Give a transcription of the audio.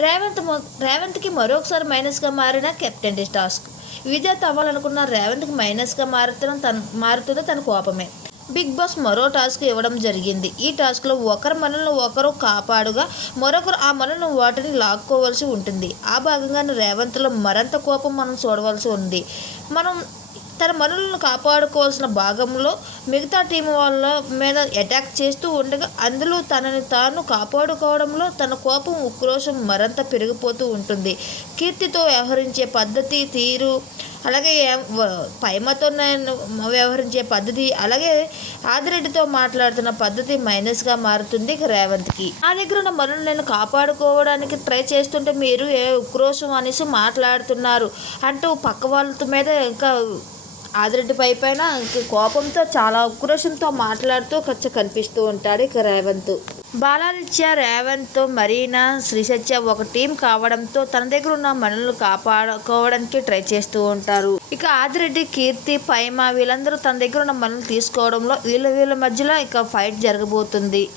రేవంత్ మొ- రేవంత్కి మరొకసారి మైనస్గా మారిన కెప్టెన్ టాస్క్. విజేత అవ్వాలనుకున్న రేవంత్కి మైనస్గా మారుతున్న తన మారుతుంది తన కోపమే. బిగ్ బాస్ మరో టాస్క్ ఇవ్వడం జరిగింది. ఈ టాస్క్లో ఒకరి మనల్ని ఒకరు కాపాడుగా మరొకరు ఆ మనల్ని వాటిని లాక్కోవలసి ఉంటుంది. ఆ భాగంగానే రేవంత్లో మరింత కోపం మనం చూడవలసి ఉంది. మనం తన మనులను కాపాడుకోవాల్సిన భాగంలో మిగతా టీం వాళ్ళ మీద అటాక్ చేస్తూ ఉండగా అందులో తనని తాను కాపాడుకోవడంలో తన కోపం ఉక్రోషం మరింత పెరిగిపోతూ ఉంటుంది. కీర్తితో వ్యవహరించే పద్ధతి తీరు అలాగే పైమతో నేను వ్యవహరించే పద్ధతి అలాగే ఆదిరెడ్డితో మాట్లాడుతున్న పద్ధతి మైనస్గా మారుతుంది రేవంత్కి. నా దగ్గర ఉన్న మనులు నేను కాపాడుకోవడానికి ట్రై చేస్తుంటే మీరు ఏ ఉక్రోషం అనేసి మాట్లాడుతున్నారు అంటూ పక్క వాళ్ళ మీద ఇంకా ఆదిరెడ్డి పై పైన కోపంతో చాలా ఉక్రోషంతో మాట్లాడుతూ కచ్చ కనిపిస్తూ ఉంటాడు ఇక రేవంత్. బాలాదిత్య రేవంత్ మరీనా శ్రీసత్య ఒక టీం కావడంతో తన దగ్గర ఉన్న మనల్ని కాపాడుకోవడానికి ట్రై చేస్తూ ఉంటారు. ఇక ఆదిరెడ్డి కీర్తి పైమ వీళ్ళందరూ తన దగ్గర ఉన్న మనల్ని తీసుకోవడంలో వీళ్ళ వీళ్ళ మధ్యలో ఇక ఫైట్ జరగబోతుంది.